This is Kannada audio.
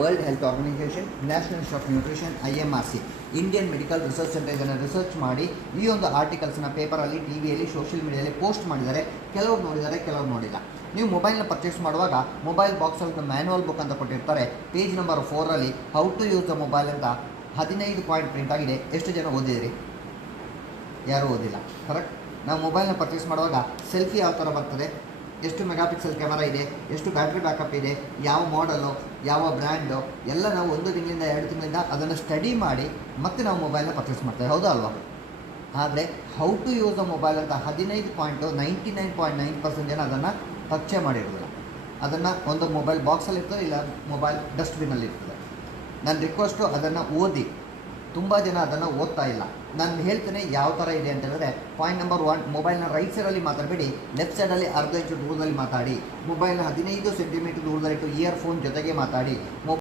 World Health Organization, National Institute of Nutrition, IMRC, Indian Medical Research Centre ಇದನ್ನು ರಿಸರ್ಚ್ ಮಾಡಿ ಈ ಒಂದು ಆರ್ಟಿಕಲ್ಸ್ನ ಪೇಪರಲ್ಲಿ, ಟಿವಿಯಲ್ಲಿ, ಸೋಷಿಯಲ್ ಮೀಡಿಯಾದಲ್ಲಿ ಪೋಸ್ಟ್ ಮಾಡಿದ್ದಾರೆ. ಕೆಲವರು ನೋಡಿದ್ದಾರೆ, ಕೆಲವರು ನೋಡಿಲ್ಲ. ನೀವು ಮೊಬೈಲ್ನ ಪರ್ಚೇಸ್ ಮಾಡುವಾಗ ಮೊಬೈಲ್ ಬಾಕ್ಸಲ್ಲಿ ಮ್ಯಾನ್ಯುವಲ್ ಬುಕ್ ಅಂತ ಕೊಟ್ಟಿರ್ತಾರೆ. ಪೇಜ್ ನಂಬರ್ 4ರಲ್ಲಿ how to use the mobile ಅಂತ 15 ಪಾಯಿಂಟ್ ಪ್ರಿಂಟ್ ಆಗಿದೆ. ಎಷ್ಟು ಜನ ಓದಿದಿರಿ? ಯಾರೂ ಓದಿಲ್ಲ. ಕರೆಕ್ಟ್. ನಾವು ಮೊಬೈಲ್ನ ಪರ್ಚೇಸ್ ಮಾಡುವಾಗ ಸೆಲ್ಫಿ ಯಾವ ಥರ ಬರ್ತದೆ, ಎಷ್ಟು ಮೆಗಾಪಿಕ್ಸೆಲ್ ಕ್ಯಾಮರಾ ಇದೆ, ಎಷ್ಟು ಬ್ಯಾಟ್ರಿ ಬ್ಯಾಕಪ್ ಇದೆ, ಯಾವ ಮಾಡಲು, ಯಾವ ಬ್ರ್ಯಾಂಡು ಎಲ್ಲ ನಾವು 1 ತಿಂಗಳಿಂದ 2 ತಿಂಗಳಿಂದ ಅದನ್ನು ಸ್ಟಡಿ ಮಾಡಿ ಮತ್ತೆ ನಾವು ಮೊಬೈಲ್ನ ಪರ್ಚೇಸ್ ಮಾಡ್ತೇವೆ. ಹೌದಾ ಅಲ್ವಾ? ಆದರೆ how to use the mobile ಅಂತ 99.9% ಜನ ಅದನ್ನು ಪರಿಚಯ ಮಾಡಿರೋದಿಲ್ಲ. ಅದನ್ನು ಒಂದು ಮೊಬೈಲ್ ಬಾಕ್ಸಲ್ಲಿ ಇರ್ತದೆ, ಇಲ್ಲ ಮೊಬೈಲ್ ಡಸ್ಟ್ಬಿನಲ್ಲಿ ಇರ್ತದೆ. ನನ್ನ ರಿಕ್ವೆಸ್ಟು ಅದನ್ನು ಓದಿ. ತುಂಬ ಜನ ಅದನ್ನು ಓದ್ತಾ ಇಲ್ಲ. ನಾನು ಹೇಳ್ತೇನೆ ಯಾವ ಥರ ಇದೆ ಅಂತ ಹೇಳಿದ್ರೆ, ಪಾಯಿಂಟ್ ನಂಬರ್ 1, ಮೊಬೈಲ್ನ ರೈಟ್ ಸೈಡಲ್ಲಿ ಮಾತಾಡಬೇಡಿ, ಲೆಫ್ಟ್ ಸೈಡಲ್ಲಿ ಅರ್ಧ ಇಂಚು ದೂರದಲ್ಲಿ ಮಾತಾಡಿ. ಮೊಬೈಲ್ನ 15 ಸೆಂಟಿಮೀಟರ್ ದೂರದಲ್ಲಿಟ್ಟು ಇಯರ್ಫೋನ್ ಜೊತೆಗೆ ಮಾತಾಡಿ.